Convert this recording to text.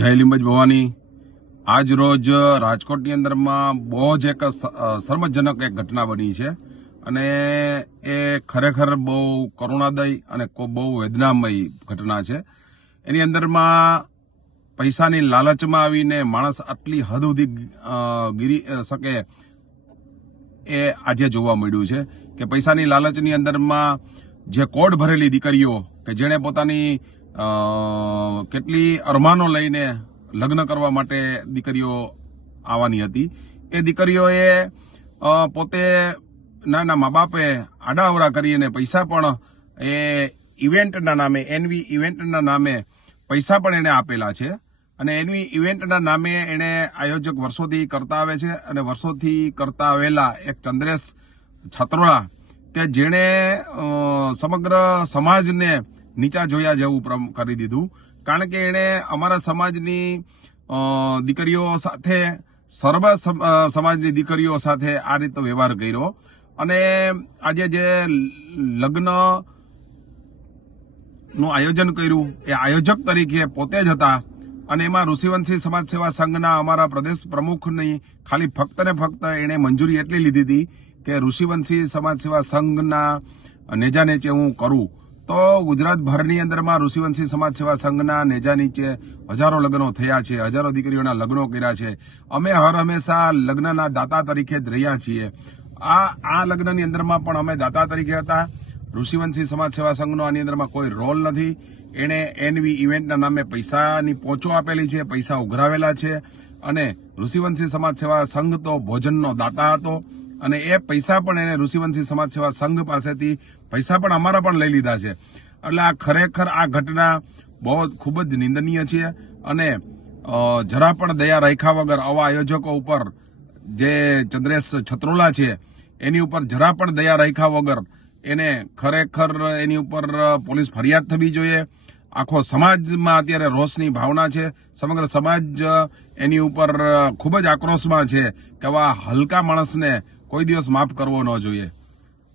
જય લીંબજ ભવાની। આજ રોજ રાજકોટની અંદરમાં બહુ જ એક શરમજનક એક ઘટના બની છે અને એ ખરેખર બહુ કરુણાદય અને બહુ વેદનામય ઘટના છે। એની અંદરમાં પૈસાની લાલચમાં આવીને માણસ આટલી હદ સુધી ગીરી શકે એ આજે જોવા મળ્યું છે કે પૈસાની લાલચની અંદરમાં જે કોડ ભરેલી દીકરીઓ કે જેણે પોતાની કેટલી અરમાનો લઈને લગ્ન કરવા માટે દીકરીઓ આવવાની હતી, એ દીકરીઓએ પોતે નાના મા બાપે આડાઅવળા કરીને પૈસા પણ એ ઇવેન્ટના નામે એનવી ઇવેન્ટના નામે પૈસા પણ એને આપેલા છે અને એનવી ઇવેન્ટના નામે એને આયોજક વર્ષોથી કરતા આવે છે અને વર્ષોથી કરતા આવેલા એક ચંદ્રેશ છત્રોલા કે જેણે સમગ્ર સમાજને નીચા જોયા જેવું કરી દીધું, કારણ કે એણે અમારા સમાજની દીકરીઓ સાથે સર્વ સમાજની દીકરીઓ સાથે આ રીતનો વ્યવહાર કર્યો અને આજે જે લગ્ન નું આયોજન કર્યું એ આયોજક તરીકે પોતે જ હતા અને એમાં ઋષિવંશી સમાજ સેવા સંઘના અમારા પ્રદેશ પ્રમુખની ખાલી ફક્ત ને ફક્ત એણે મંજૂરી એટલી લીધી હતી કે ઋષિવંશી સમાજ સેવા સંઘના નેજા નીચે હું કરું, તો ગુજરાતભરની અંદરમાં ઋષિવંશી સમાજ સેવા સંઘના નેજા નીચે હજારો લગ્નો થયા છે, હજારો દીકરીઓના લગ્નો કર્યા છે। અમે હર હંમેશા લગ્નના દાતા તરીકે જ રહ્યા છીએ। આ લગ્નની અંદરમાં પણ અમે દાતા તરીકે હતા। ઋષિવંશી સમાજ સેવા સંઘનો આની અંદરમાં કોઈ રોલ નથી। એણે એનવી ઇવેન્ટના નામે પૈસાની પહોંચો આપેલી છે, પૈસા ઉઘરાવેલા છે અને ઋષિવંશી સમાજ સેવા સંઘ તો ભોજનનો દાતા હતો અને એ પૈસા પણ એને ઋષિવંશી સમાજ સેવા સંઘ પાસેથી પૈસા પણ અમારા પણ લઈ લીધા છે। એટલે આ ખરેખર આ ઘટના બહુ ખૂબ જ નિંદનીય છે અને જરા પણ દયા રાખ્યા વગર આવા આયોજકો ઉપર જે ચંદ્રેશ છત્રોલા છે એની ઉપર જરા પણ દયા રાખ્યા વગર એને ખરેખર એની ઉપર પોલીસ ફરિયાદ થવી જોઈએ। આખો સમાજમાં અત્યારે રોષની ભાવના છે, સમગ્ર સમાજ એની ઉપર ખૂબ જ આક્રોશમાં છે કે આવા હલકા માણસને કોઈ દિવસ માફ કરવો ન જોઈએ।